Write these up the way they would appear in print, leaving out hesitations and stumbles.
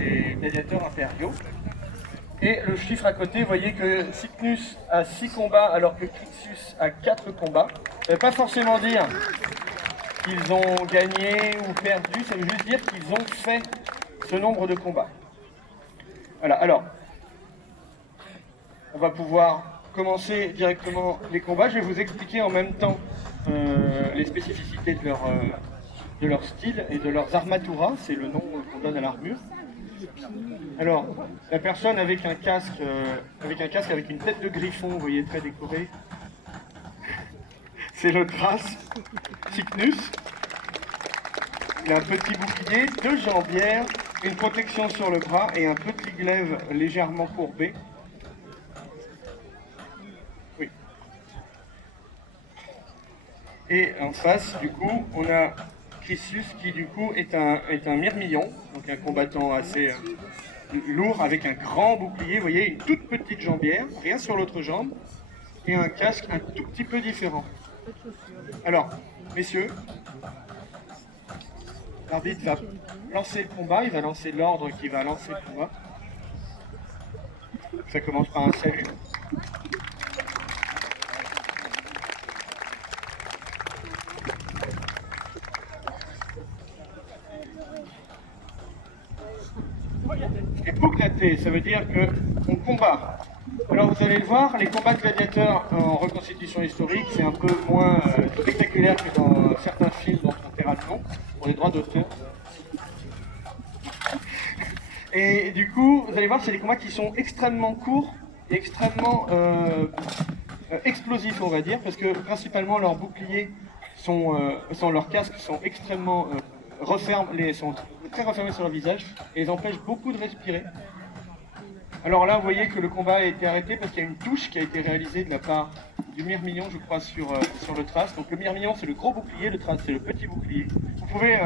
des gladiateurs impériaux. Et le chiffre à côté, vous voyez que Cycnus a 6 combats alors que Crixus a 4 combats. Ça ne veut pas forcément dire qu'ils ont gagné ou perdu, ça veut juste dire qu'ils ont fait ce nombre de combats. Voilà, alors, on va pouvoir commencer directement les combats. Je vais vous expliquer en même temps les spécificités de leur style et de leurs armaturas, c'est le nom qu'on donne à l'armure. Alors, la personne avec un casque avec une tête de griffon, vous voyez, très décoré, c'est le Thrace Cycnus. Il a un petit bouclier, 2 jambières, une protection sur le bras et un petit glaive légèrement courbé. Oui. Et en face, du coup, on a Crixus qui, du coup, est un myrmillon, donc un combattant assez lourd avec un grand bouclier, vous voyez, une toute petite jambière, rien sur l'autre jambe, et un casque un tout petit peu différent. Alors, messieurs, l'arbitre va lancer le combat, il va lancer l'ordre qui va lancer le combat. Ça commence par un salut. Époclaté, ça veut dire qu'on combat. Alors vous allez le voir, les combats de gladiateurs en reconstitution historique, c'est un peu moins spectaculaire que dans certains films dont on taira le nom, pour les droits d'auteur. Et du coup, vous allez voir, c'est des combats qui sont extrêmement courts et extrêmement explosifs, on va dire, parce que principalement leurs boucliers leurs casques sont extrêmement sont très refermés sur leur visage et ils empêchent beaucoup de respirer. Alors là, vous voyez que le combat a été arrêté parce qu'il y a une touche qui a été réalisée de la part du myrmillon, je crois, sur le Thrace. Donc le myrmillon, c'est le gros bouclier, le Thrace, c'est le petit bouclier. Vous pouvez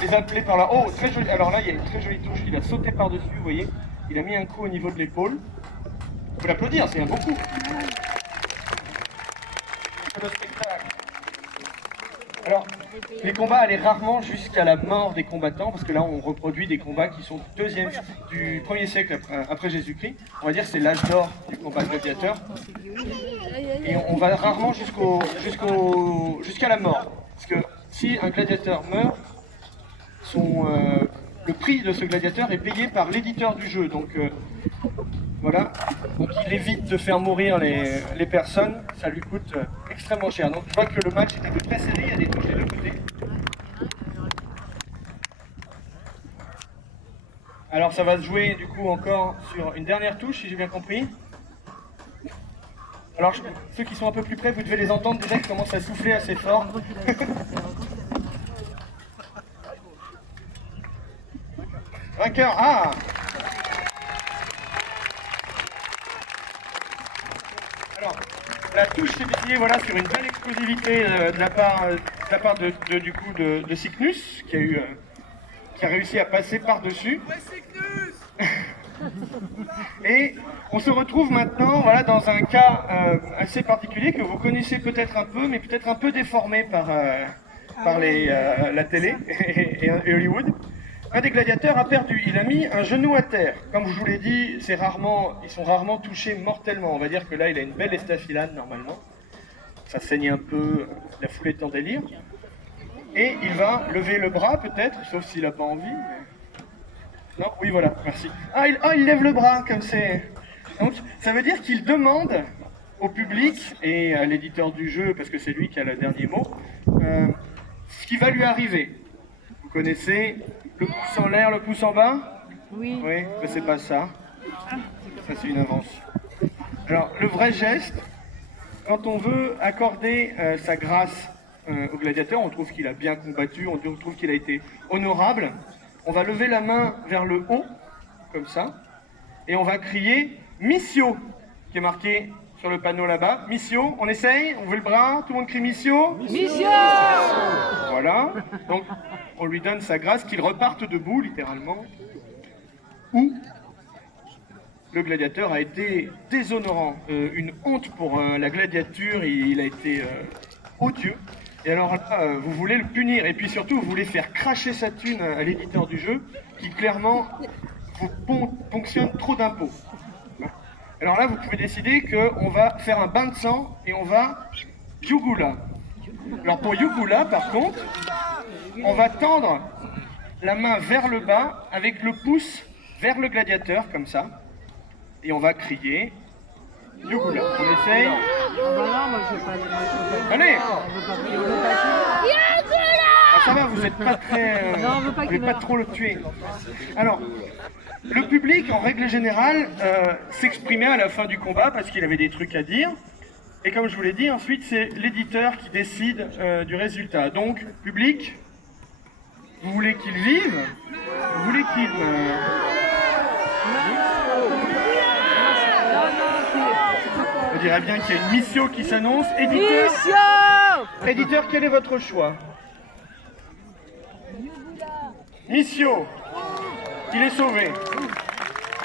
les appeler par là. Oh, très joli. Alors là, il y a une très jolie touche. Il a sauté par-dessus, vous voyez. Il a mis un coup au niveau de l'épaule. On peut l'applaudir, c'est un bon coup. C'est le spectacle. Alors, les combats allaient rarement jusqu'à la mort des combattants, parce que là, on reproduit des combats qui sont du 1er siècle après Jésus-Christ. On va dire que c'est l'âge d'or du combat gladiateur. Et on va rarement jusqu'à la mort. Parce que si un gladiateur meurt, le prix de ce gladiateur est payé par l'éditeur du jeu. Donc, voilà, donc il évite de faire mourir les personnes, ça lui coûte extrêmement cher. Donc je vois que le match était très serré, il y a des touches des deux côtés. Alors ça va se jouer du coup encore sur une dernière touche, si j'ai bien compris. Alors ceux qui sont un peu plus près, vous devez les entendre déjà, ils commencent à souffler assez fort. Vainqueur, ah! Alors, la touche s'est décidée voilà, sur une belle explosivité de la part de Cycnus, qui a réussi à passer par-dessus. Et on se retrouve maintenant voilà, dans un cas assez particulier que vous connaissez peut-être un peu, mais peut-être un peu déformé par la télé et Hollywood. Un des gladiateurs a perdu, il a mis un genou à terre. Comme je vous l'ai dit, ils sont rarement touchés mortellement. On va dire que là, il a une belle estafilade normalement. Ça saigne un peu, la foule est en délire. Et il va lever le bras peut-être, sauf s'il n'a pas envie. Mais... Non, oui voilà, merci. Il lève le bras comme c'est... Donc ça veut dire qu'il demande au public et à l'éditeur du jeu, parce que c'est lui qui a le dernier mot, ce qui va lui arriver. Vous connaissez le pouce en l'air, le pouce en bas? Oui. Oui, mais c'est pas ça. Ça, c'est une invention. Alors, le vrai geste, quand on veut accorder sa grâce au gladiateur, on trouve qu'il a bien combattu, on trouve qu'il a été honorable, on va lever la main vers le haut, comme ça, et on va crier « Missio », qui est marqué sur le panneau là-bas. « Missio », on essaye, on veut le bras, tout le monde crie « Missio ». Missio. Voilà, donc on lui donne sa grâce, qu'il reparte debout, littéralement, ou le gladiateur a été déshonorant, une honte pour la gladiature, il a été odieux. Et alors là, vous voulez le punir, et puis surtout, vous voulez faire cracher sa thune à l'éditeur du jeu, qui clairement vous ponctionne trop d'impôts. Alors là, vous pouvez décider qu'on va faire un bain de sang et on va Yugula. Alors pour Yugula, par contre, on va tendre la main vers le bas avec le pouce vers le gladiateur, comme ça. Et on va crier Yugula. On essaye. Allez! Ah, ça va, vous n'êtes pas très... vous n'allez pas trop le tuer. Alors, le public, en règle générale, s'exprimait à la fin du combat parce qu'il avait des trucs à dire. Et comme je vous l'ai dit, ensuite, c'est l'éditeur qui décide du résultat. Donc, public, vous voulez qu'il vive? Vous voulez qu'il... On dirait bien qu'il y a une mission qui s'annonce. Éditeur, éditeur, quel est votre choix? Missio, il est sauvé.